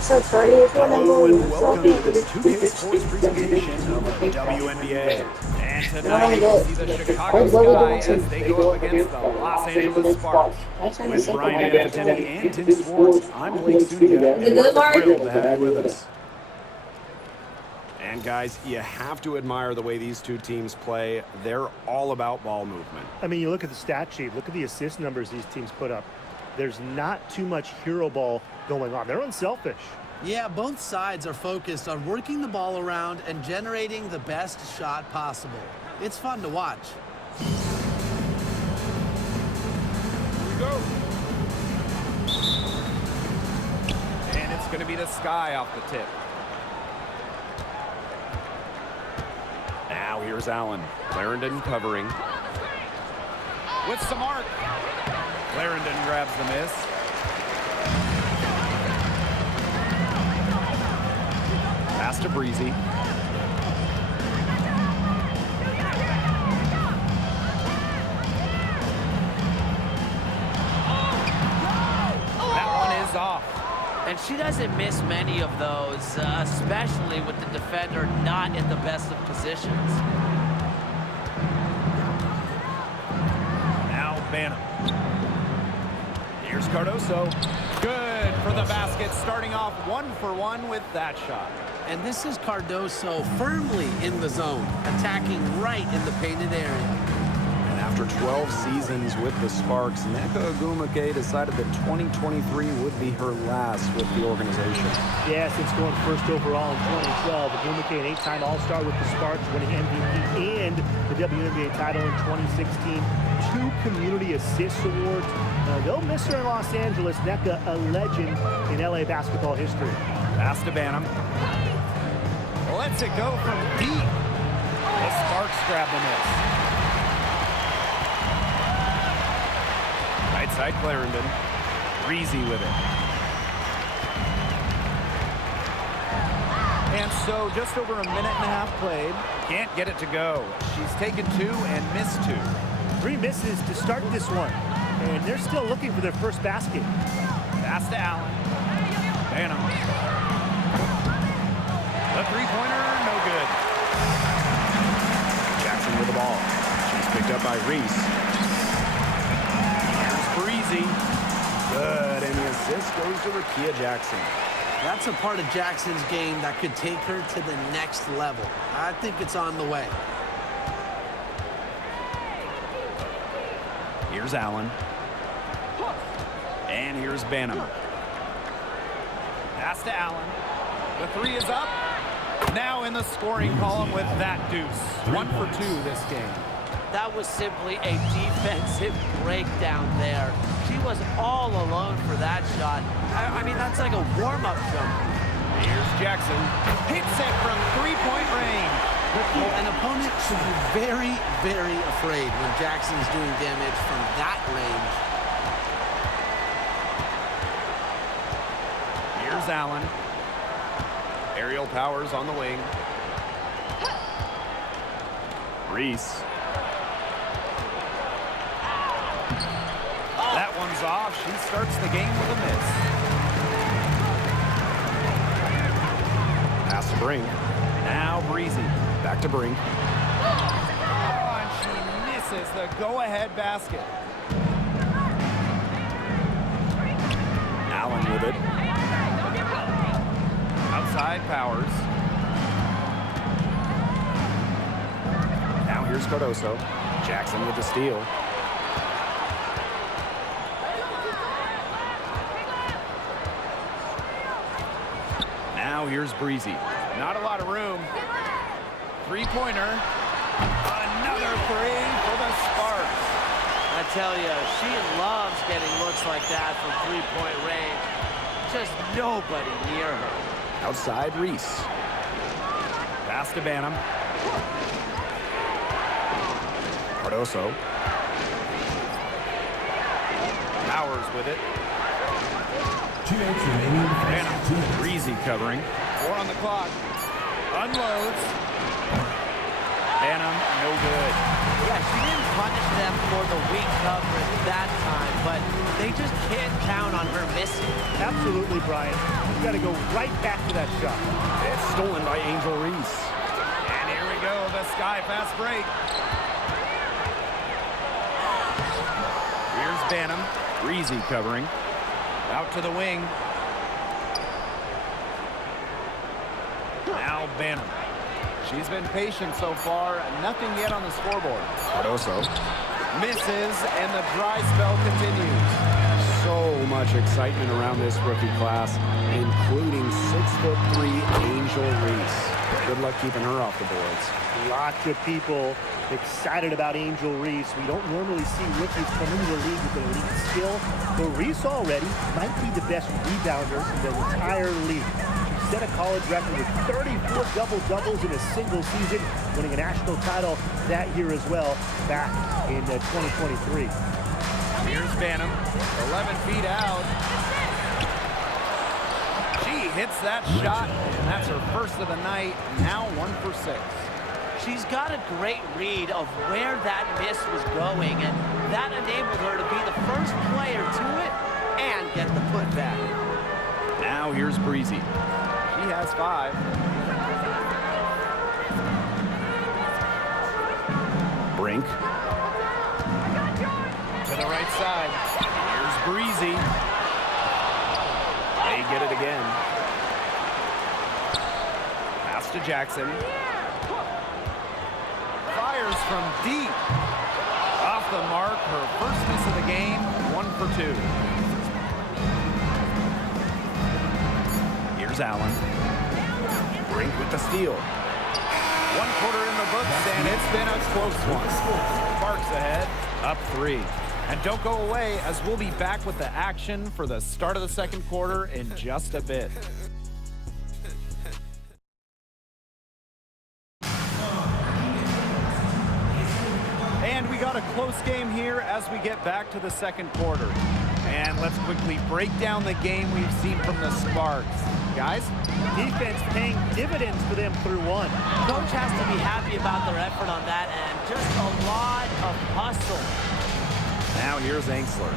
Hello and welcome to this 2K Sports presentation of the WNBA. And tonight we'll see the Chicago Sky as they go up against the Los Angeles Sparks. With Brian Anfatemi and Tim Swartz, I'm Blake Zuniga, and we're thrilled to have you with us. And guys, you have to admire the way these two teams play. They're all about ball movement. I mean, you look at the stat sheet, look at the assist numbers these teams put up. There's not too much hero ball going on. They're unselfish. Yeah, both sides are focused on working the ball around and generating the best shot possible. It's fun to watch. Go. And it's going to be the Sky off the tip. Now here's Allen. Clarendon covering. With some arc. Clarendon grabs the miss. Pass to Breezy. That one is off. And she doesn't miss many of those, especially with the defender not in the best of positions. Now Banham. Here's Cardoso. Good for the basket, starting off 1-for-1 with that shot. And this is Cardoso firmly in the zone, attacking right in the painted area. And after 12 seasons with the Sparks, Nneka Ogwumike decided that 2023 would be her last with the organization. Yeah, since going first overall in 2012, Ogwumike, an 8-time All-Star with the Sparks, winning MVP and the WNBA title in 2016. 2 community assists awards. They'll miss her in Los Angeles. Nneka, a legend in LA basketball history. Pass to Banham. Lets it go from deep. The Sparks grab the miss. Right side Clarendon. Breezy with it. And so just over a minute and a half played. Can't get it to go. She's taken 2 and missed 2. 3 misses to start this one. And they're still looking for their first basket. Pass to Allen. Banham. The three-pointer, no good. Jackson with the ball. She's picked up by Reese. Here's Breezy. Good, and the assist goes to Rickea Jackson. That's a part of Jackson's game that could take her to the next level. I think it's on the way. Here's Allen. And here's Banham. Pass to Allen. The 3 is up. Now in the scoring column with that deuce. 1 for 2 this game. That was simply a defensive breakdown there. She was all alone for that shot. I mean, that's like a warm-up jump. Here's Jackson. Hits it from three-point range. An opponent should be very, very afraid when Jackson's doing damage from that range. Here's Allen. Aerial powers on the wing. Reese. That one's off. She starts the game with a miss. Pass to Brink. Now Breezy. Back to Brink. Oh, and she misses the go-ahead basket. Allen with it. Outside Powers. Now here's Cardoso. Jackson with the steal. Now here's Breezy. Not a lot of room. Three-pointer. Another 3 for the Sparks. I tell you, she loves getting looks like that from three-point range. Just nobody near her. Outside Reese. Pass to Banham. Cardoso. Powers with it. Banham. Breezy covering. 4 on the clock. Unloads. Bantam, no good. Yeah, she didn't punish them for the weak coverage that time, but they just can't count on her missing. Absolutely, Brian. You've got to go right back to that shot. It's stolen by Angel Reese. And here we go, the sky fast break. Here's Bantam. Breezy covering. Out to the wing. Now Bantam. She's been patient so far. Nothing yet on the scoreboard. Cardoso misses, and the dry spell continues. So much excitement around this rookie class, including 6'3" Angel Reese. Good luck keeping her off the boards. Lots of people excited about Angel Reese. We don't normally see rookies come into the league with an elite skill, but Reese already might be the best rebounder in the entire league. She set a college record with 34 double-doubles in a single season, winning a national title that year as well, back in 2023. Here's Bantam, 11 feet out. She hits that shot, and that's her first of the night, now 1 for 6. She's got a great read of where that miss was going, and that enabled her to be the first player to it and get the putback. Now here's Breezy. She has 5. Brink. To the right side. Here's Breezy. They get it again. Pass to Jackson. Fires from deep. Off the mark, her first miss of the game, 1 for 2. Here's Allen. Brink with the steal. 1 quarter in the books, and it's been a close one. Sparks ahead, up 3. And don't go away, as we'll be back with the action for the start of the second quarter in just a bit. And we got a close game here as we get back to the second quarter. And let's quickly break down the game we've seen from the Sparks. Guys? Defense paying dividends for them through 1. Coach has to be happy about their effort on that end. Just a lot of hustle. Now here's Angsler.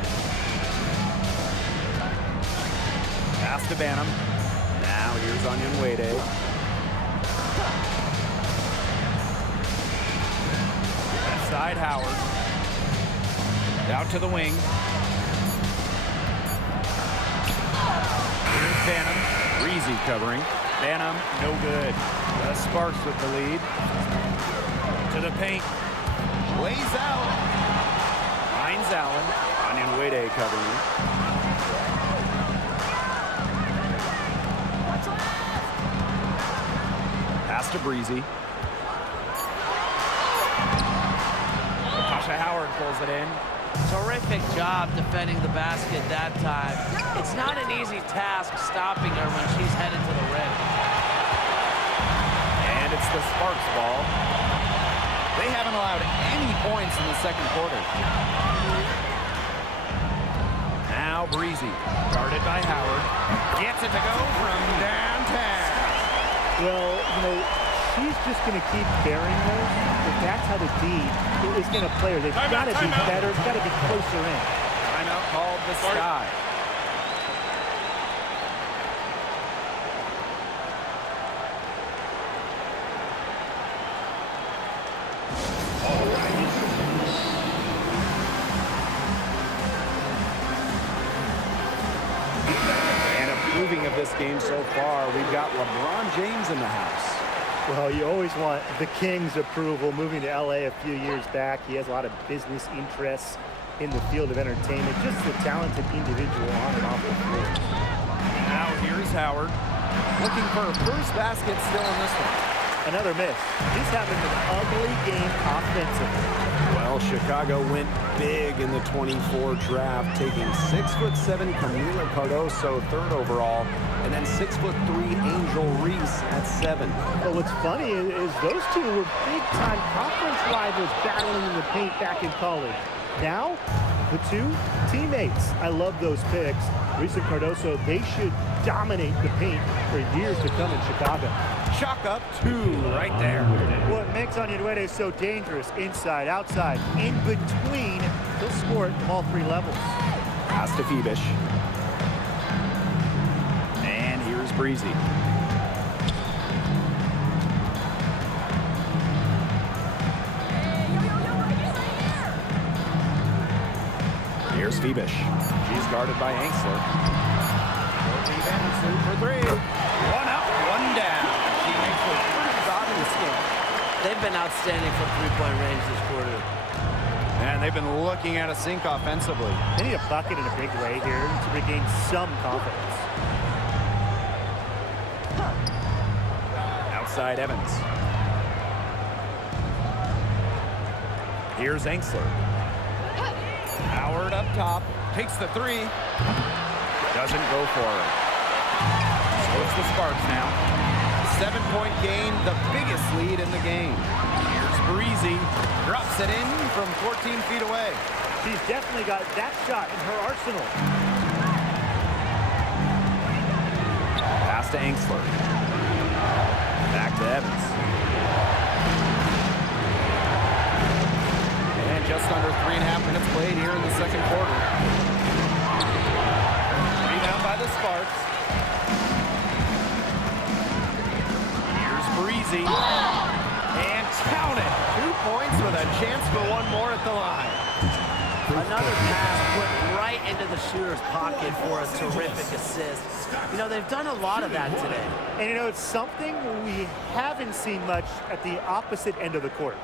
Pass to Bantam. Now here's Onion Wade. Left side Howard. Out to the wing. Here's Bantam. Breezy covering. Bantam, no good. The Sparks with the lead. To the paint. Lays out. Finds Allen. Onion Wade covering. Pass to Breezy. Natasha Howard pulls it in. Terrific job defending the basket that time. It's not an easy task stopping her when she's headed to the rim. And it's the Sparks ball. They haven't allowed any points in the second quarter. Now Breezy, guarded by Howard. Gets it to go from downtown. Well, she's just going to keep carrying her. If that's how the D is going to play her, they've got to be better. They've got to be closer in. Timeout called the Sky. And approving of this game so far, we've got LeBron James in the house. Well, you always want the King's approval. Moving to LA a few years back, he has a lot of business interests in the field of entertainment. Just a talented individual on and off the floor. Now here's Howard. Looking for a first basket still in this one. Another miss. He's having an ugly game offensively. Well, Chicago went big in the 24 draft, taking 6'7" Camila Cardoso, 3rd overall, and then 6'3" Angel Reese at 7. But what's funny is those two were big-time conference rivals battling in the paint back in college. Now, The two teammates. I love those picks. Reese and Cardoso, they should dominate the paint for years to come in Chicago. Chalk up 2 right there. What makes Onyenwere so dangerous, inside, outside, in between, he'll score it from all 3 levels. Pass to Phoebish. And here's Breezy. Here's Phoebish. She's guarded by Angsler. For 3. 1 up, 1 down. She makes a pretty job in this game. They've been outstanding from three-point range this quarter. And they've been looking at a sink offensively. They need a bucket in a big way here to regain some confidence. Outside Evans. Here's Angsler. Howard up top. Takes the 3. Doesn't go for it. So it's the Sparks now. 7-point game, the biggest lead in the game. Here's Breezy. Drops it in from 14 feet away. She's definitely got that shot in her arsenal. Pass to Angsler. Back to Evans. And just under 3.5 minutes played here in the second quarter. Rebound by the Sparks. Here's Breezy. And count it. 2 points with a chance for 1 more at the line. Another pass put right into the shooter's pocket for a terrific assist. You know, they've done a lot of that today. And you know, it's something we haven't seen much at the opposite end of the court.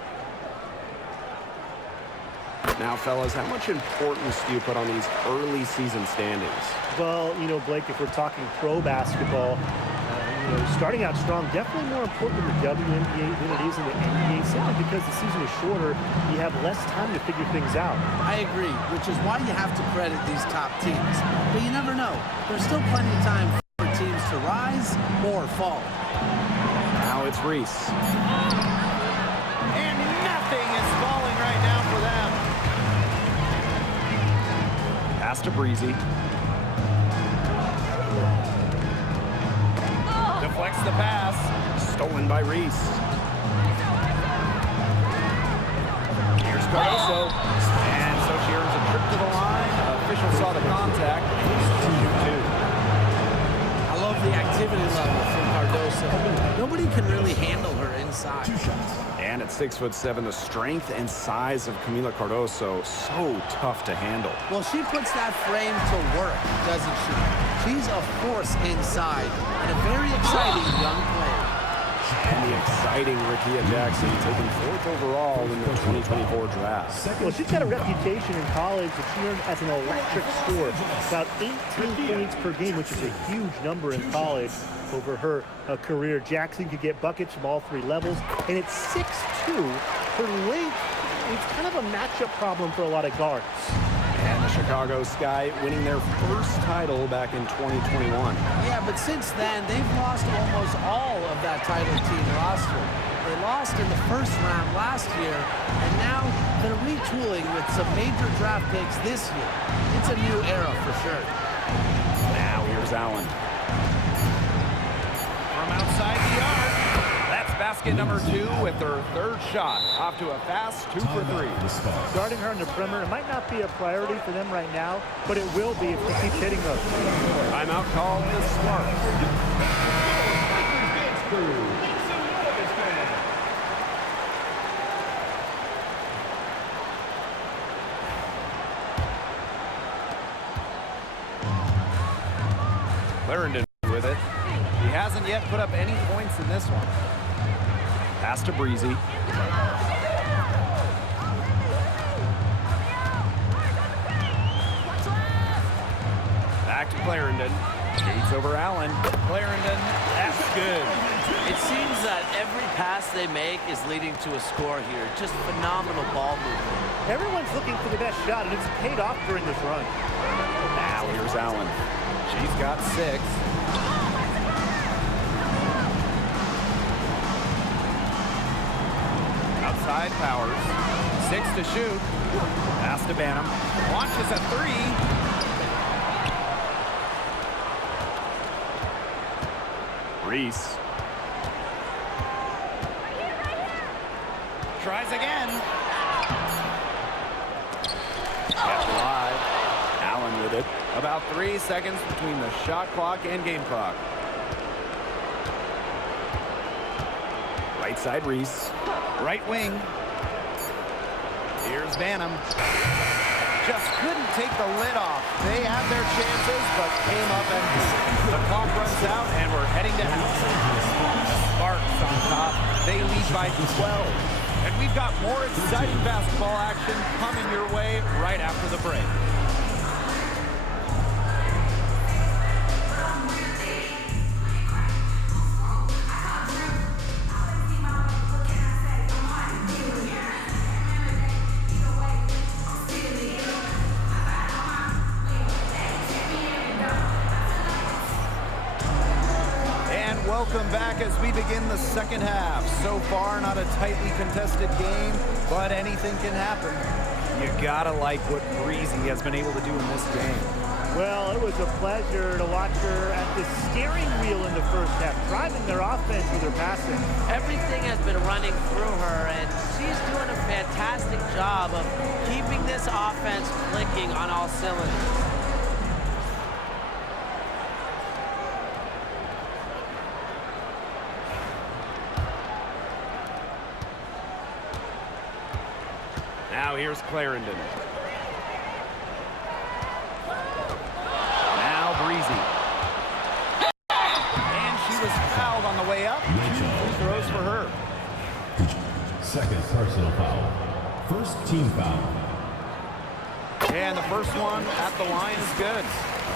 Now, fellas, how much importance do you put on these early season standings? Well, you know, Blake, if we're talking pro basketball, you know, starting out strong, definitely more important in the WNBA than it is in the NBA, simply because the season is shorter, you have less time to figure things out. I agree, which is why you have to credit these top teams. But you never know. There's still plenty of time for teams to rise or fall. Now it's Reese. And nothing is falling right now for them. Pass to Breezy. Deflects the pass. Stolen by Reese. Here's Cardoso. And so she earns a trip to the line. Official saw the contact. 2-2. I love the activity level from Cardoso. Nobody can really handle her inside. And at 6'7", the strength and size of Camila Cardoso, so tough to handle. Well, she puts that frame to work, doesn't she? She's a force inside and a very exciting young player. And the exciting Rickea Jackson, taken 4th overall in the 2024 draft. Well, she's got a reputation in college that she earned as an electric scorer. About 18 points per game, which is a huge number in college over her career. Jackson could get buckets from all 3 levels. And at 6'2", her length, it's kind of a matchup problem for a lot of guards. And the Chicago Sky winning their first title back in 2021. Yeah, but since then, they've lost almost all of that title team roster. They lost in the first round last year, and now they're retooling with some major draft picks this year. It's a new era for sure. Now here's Allen. From outside the arc. That's basket number 2 with her 3rd shot. Off to a fast 2 for 3. Guarding her on the perimeter, it might not be a priority for them right now, but it will be if they keep hitting those. Timeout call the Sparks. Clarendon with it. He hasn't yet put up any points in this one. Pass to Breezy. Back to Clarendon. Shoots over Allen. Clarendon, that's good. It seems that every pass they make is leading to a score here. Just phenomenal ball movement. Everyone's looking for the best shot, and it's paid off during this run. Now here's Allen. She's got 6. Outside Powers. 6 to shoot. Pass to Banham. Launches a 3. Reese. Tries again. Catch alive. Allen with it. About 3 seconds between the shot clock and game clock. Right side Reese. Right wing. Here's Banham. Just couldn't take the lid off. They had their chances, but came up empty. The clock runs out, and we're heading to halftime. Sparks on top. They lead by 12. And we've got more exciting basketball action coming your way right after the break. Welcome back as we begin the second half. So far, not a tightly contested game, but anything can happen. You gotta like what Breezy has been able to do in this game. Well, it was a pleasure to watch her at the steering wheel in the first half, driving their offense with her passing. Everything has been running through her, and she's doing a fantastic job of keeping this offense clicking on all cylinders. Now here's Clarendon. Now Breezy. And she was fouled on the way up. 2 free throws for her. Second personal foul. First team foul. And the first one at the line is good.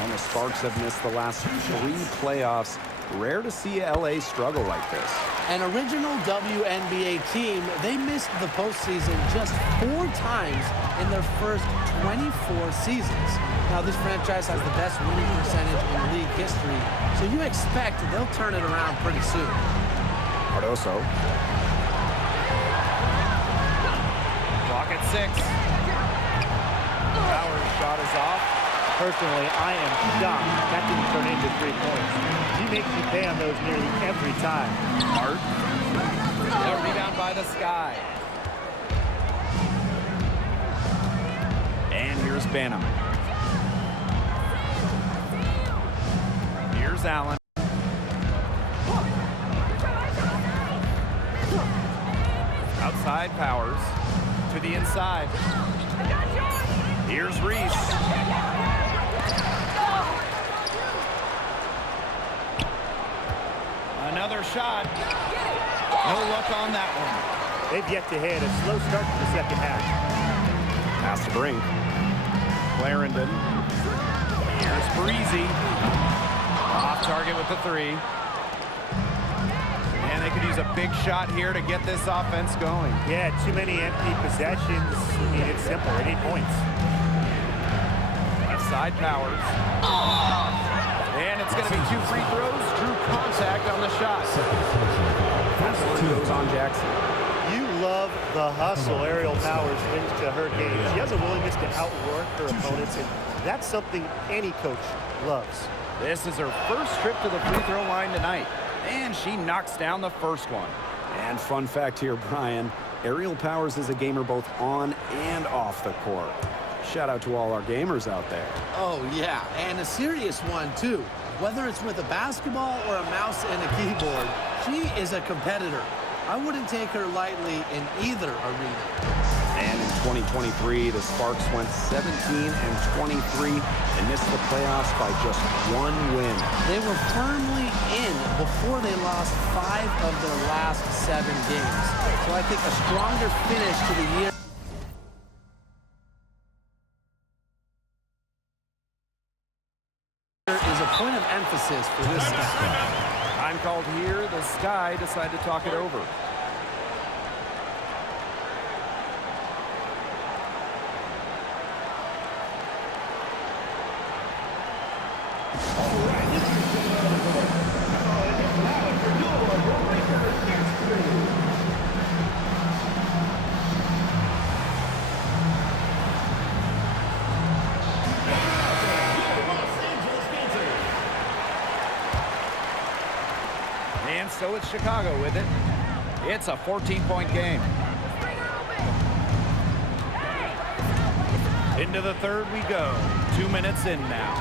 And the Sparks have missed the last 3 playoffs. Rare to see LA struggle like this. An original WNBA team, they missed the postseason just 4 times in their first 24 seasons. Now, this franchise has the best winning percentage in league history, so you expect they'll turn it around pretty soon. Cardoso. Clock at 6. Power's shot is off. Personally, I am shocked that didn't turn into 3 points. She makes you pay on those nearly every time. Hart. A rebound by the Sky. And here's Banham. Here's Allen. Outside Powers. To the inside. Here's Reese. Another shot. No luck on that one. They've yet to hit a slow start to the second half. Pass to Brink. Clarendon. Here's Breezy. Off target with the 3. And they could use a big shot here to get this offense going. Yeah, too many empty possessions. I mean, it's simple. They need points. Left side Powers. And it's going to be 2 free throws. Drew contact on the shot. That one goes on Jackson. You love the hustle Aerial Powers brings to her game. She has a willingness to outwork her opponents, and that's something any coach loves. This is her first trip to the free throw line tonight. And she knocks down the first one. And fun fact here, Brian, Aerial Powers is a gamer both on and off the court. Shout out to all our gamers out there. Oh, yeah, and a serious one, too. Whether it's with a basketball or a mouse and a keyboard, she is a competitor. I wouldn't take her lightly in either arena. And in 2023, the Sparks went 17-23 and missed the playoffs by just 1 win. They were firmly in before they lost 5 of their last 7 games. So I think a stronger finish to the year is a point of emphasis for this guy. Time called here. The Sky decided to talk it over. And so it's Chicago with it. It's a 14-point game. Into the third we go. 2 minutes in now.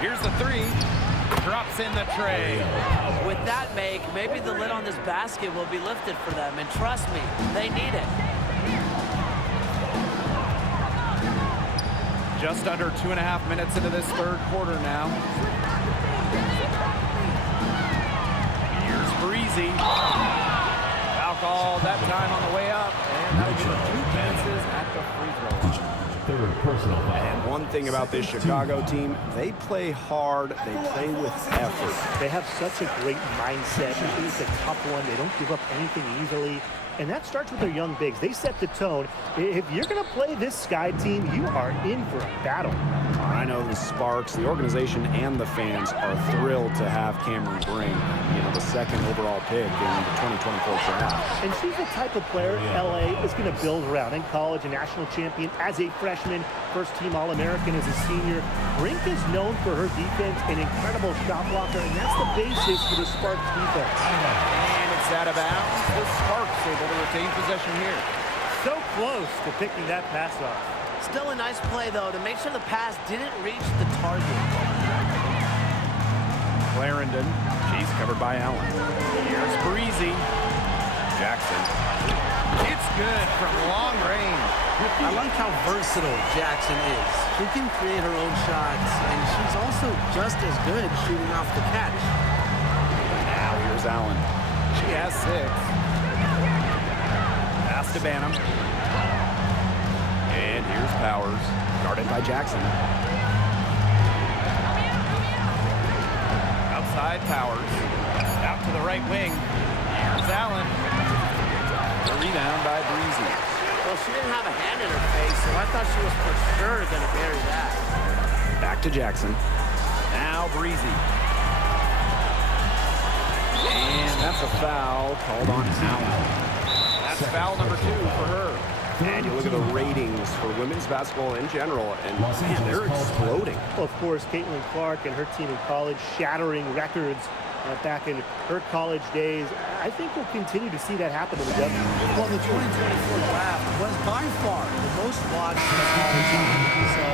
Here's the three. Drops in the tray. With that make, maybe the lid on this basket will be lifted for them. And trust me, they need it. Just under 2.5 minutes into this third quarter now. Here's Breezy. Foul call that time on the way up. And that'll give her 2 chances at the free throw line. Third personal foul. And one thing about this Chicago team, they play hard, they play with effort. They have such a great mindset. It's a tough one. They don't give up anything easily. And that starts with their young bigs. They set the tone. If you're going to play this Sky team, you are in for a battle. I know the Sparks, the organization, and the fans are thrilled to have Cameron Brink, the second overall pick in the 2024 draft. And she's the type of player LA is going to build around. In college, a national champion as a freshman, first-team All-American as a senior. Brink is known for her defense, an incredible shot blocker, and that's the basis for the Sparks defense. And it's out of bounds. The Sparks able to retain possession here. So close to picking that pass off. Still a nice play, though, to make sure the pass didn't reach the target. Clarendon. She's covered by Allen. Here's Breezy. Jackson. It's good from long range. I like how versatile Jackson is. She can create her own shots, and she's also just as good shooting off the catch. Now here's Allen. She has 6. Pass to Banham. And here's Powers. Guarded by Jackson. Outside Powers. Out to the right wing. Here's Allen. The rebound by Breezy. Well, she didn't have a hand in her face, so I thought she was for sure going to bury that. Back to Jackson. Now Breezy. And that's a foul called on Allen. That's foul number 2 for her. And you look at the ratings for women's basketball in general, and man, they're exploding. Well, of course, Caitlin Clark and her team in college shattering records back in her college days. I think we'll continue to see that happen in the W. Well, the 2024 draft was by far the most watched of all time. So,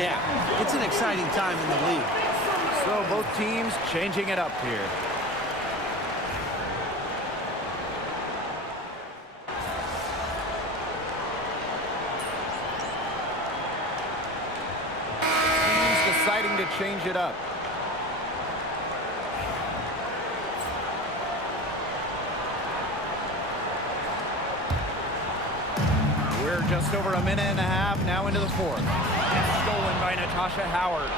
yeah, it's an exciting time in the league. So both teams changing it up here. Deciding to change it up. We're just over a minute and a half now into the fourth. It's stolen by Natasha Howard.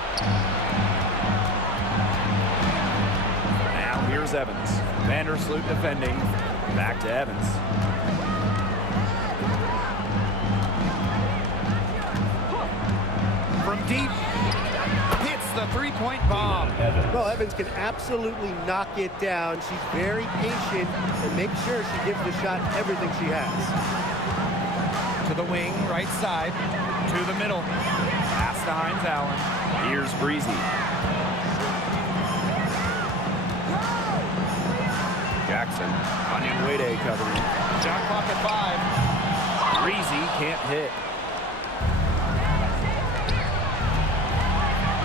Now here's Evans. Vandersloot defending. Back to Evans. From deep. The three-point bomb. Well, Evans can absolutely knock it down. She's very patient and makes sure she gives the shot everything she has. To the wing, right side. To the middle. Pass to Hines Allen. Here's Breezy. Jackson. Onion Wade covering. Shot clock at 5. Breezy can't hit.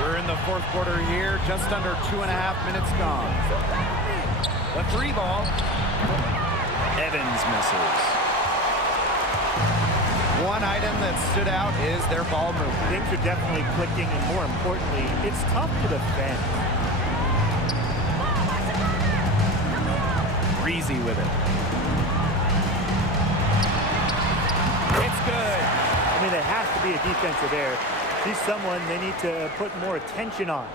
We're in the fourth quarter here, just under 2.5 minutes gone. The 3 ball. Evans misses. One item that stood out is their ball movement. Things are definitely clicking, and more importantly, it's tough to defend. Breezy with it. It's good. I mean, there has to be a defensive error. She's someone they need to put more attention on.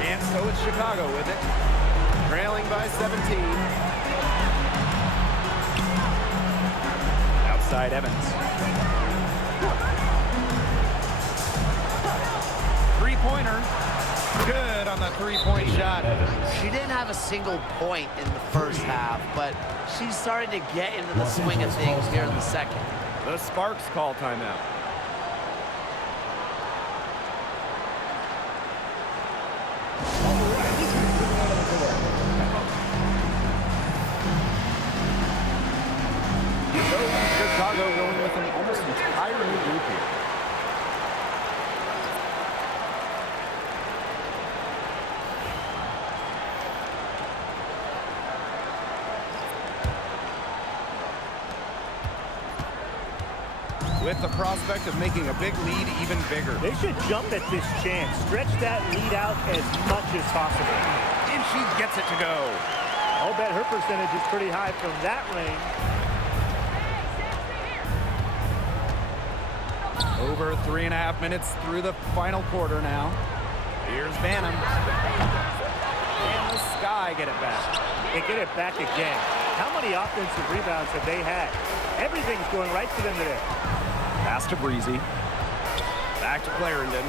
And so it's Chicago with it. Trailing by 17. Outside Evans. 3-pointer. Good on the three-point shot. She didn't have a single point in the first half, but she's starting to get into the swing of things here in the second. The Sparks call timeout. Chicago going with an almost entirely new group here. With the prospect of making a big lead even bigger. They should jump at this chance. Stretch that lead out as much as possible. And she gets it to go. I'll bet her percentage is pretty high from that range. Over 3.5 minutes through the final quarter now. Here's Banham. And the Sky get it back. They get it back again. How many offensive rebounds have they had? Everything's going right to them today. Pass to Breezy. Back to Clarendon.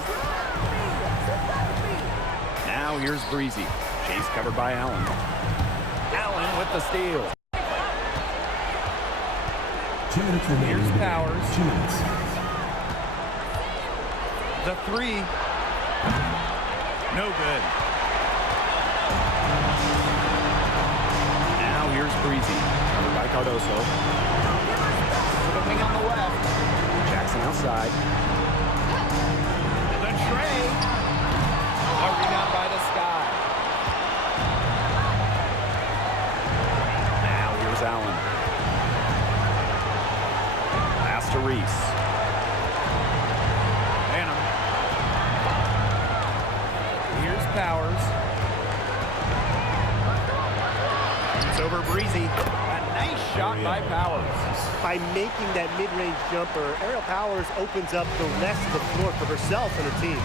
Now here's Breezy. Chase covered by Allen. Allen with the steal. 2 minutes remaining. Here's Powers. 2 minutes. The three. No good. Now here's Breezy. Covered by Cardoso. To the wing on the left. Jackson outside. The tray. A rebound by the Sky. Now here's Allen. Pass to Reese. Banham. Here's Powers. It's over Breezy. A nice shot by Powers. By making that mid-range jumper, Ariel Powers opens up the rest of the floor for herself and her team.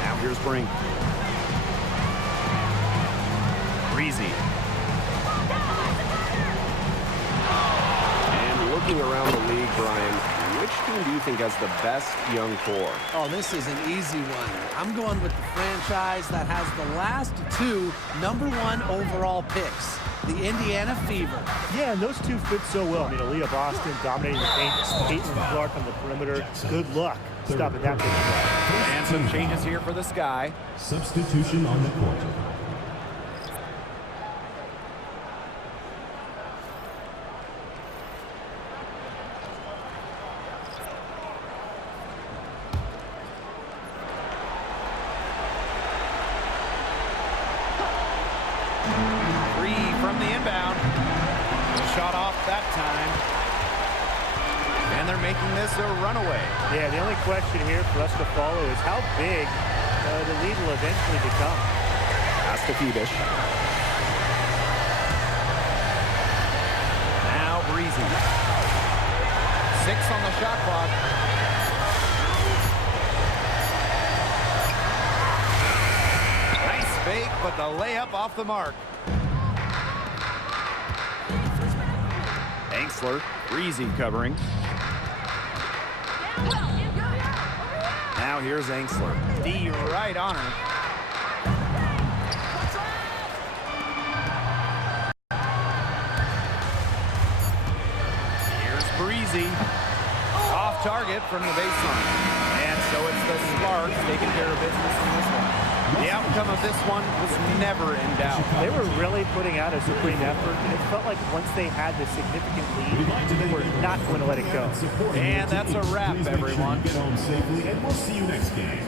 Now here's Brink. Breezy. And looking around the league, Brian, which team do you think has the best young core? Oh, this is an easy one. I'm going with the franchise that has the last two #1 overall picks, the Indiana Fever. Yeah, and those two fit so well. I mean, Aaliyah Boston dominating the paint, Caitlin Clark on the perimeter. Good luck stopping that big play. And some changes here for the Sky. Substitution on the court. From the inbound. Shot off that time. And they're making this a runaway. Yeah, the only question here for us to follow is how big the lead will eventually become. Pass to Phoebish. Now Breezy. 6 on the shot clock. Nice fake, but the layup off the mark. Angsler, Breezy covering. Now here's Angsler. D right on her. Here's Breezy. Off target from the baseline. And so it's the Sparks taking care of business in this one. The outcome of this one was never in doubt. They were really putting out a supreme effort, and it felt like once they had this significant lead, they were not going to let it go. And that's a wrap, everyone. Get home safely, and we'll see you next game.